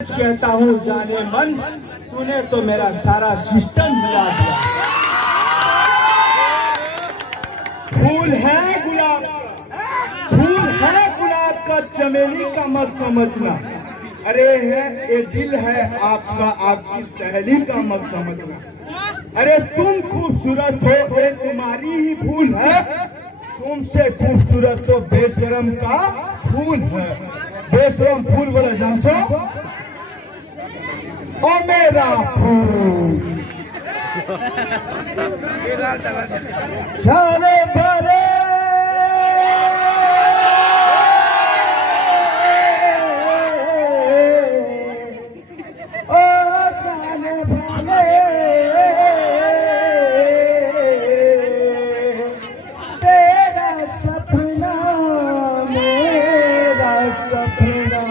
कहता हूँ जाने मन, तूने तो मेरा सारा सिस्टम हिला दिया। फूल है गुलाब, फूल है गुलाब का, चमेली का मत समझना। अरे है ये दिल है आपका, आपकी सहेली का मत समझना। अरे तुम खूबसूरत हो, ये तुम्हारी ही भूल है। तुमसे खूबसूरत तो बेशरम का फूल है। बेशरम फूल बोले जानसो, ओ मेरा फूल जाने भरे ओ जाने भरे तेरा सपना मेरा सपना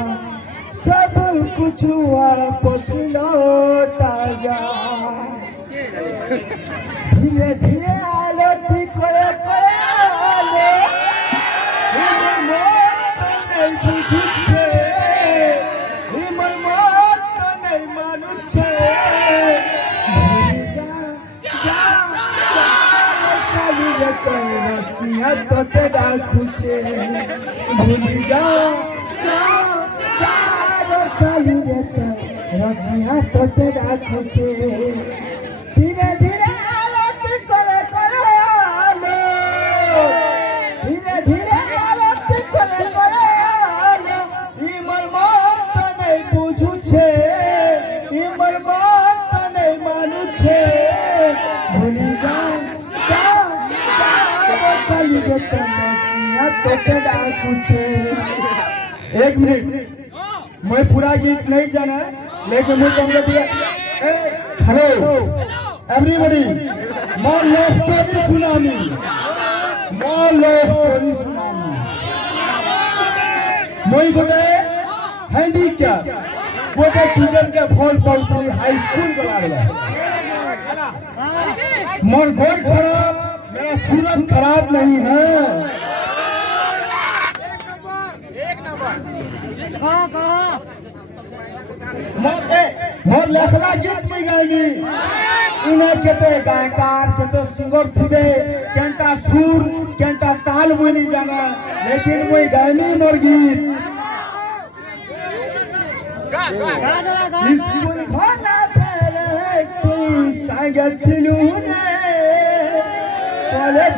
सब कुछ वापस लौटा जा। धीरे धीरे आलती करे करे आले हिमर मत नहीं बुझी छे, हिमर मत नहीं मानु छे। जा जा जा साली रे रसिया तो ते डाकू छे। भूली जा जा जा साली रे रसिया तो ते डाकू छे। धीरे धीरे आलती करे करे आलो, धीरे धीरे आलती करे करे आलो। इमर मत नहीं बुझू छे, इमर मत नहीं मानू छे। भूली जा जा जा साली रे रसिया तो ते डाकू छे। एक मिनट, मैं पूरा गीत नहीं जाना, लेकिन मैं तुमको दिया। Hello everybody, more love story tsunami, more love story tsunami. मैं गोटे हैंडीकैप गोटे टीचर के फल पहुंची हाई स्कूल गला गया। मोर गोट खराब, मेरा सूरत खराब नहीं है। मोर लेखला गीत में गायनी इन्हें केते गायकार केते सिंगर थिबे, केंटा सुर केंटा ताल मुई नहीं जाना, लेकिन मुई गायनी मोर गीत। स्कूल खाना पहले तू संगत दिलू ने, कॉलेज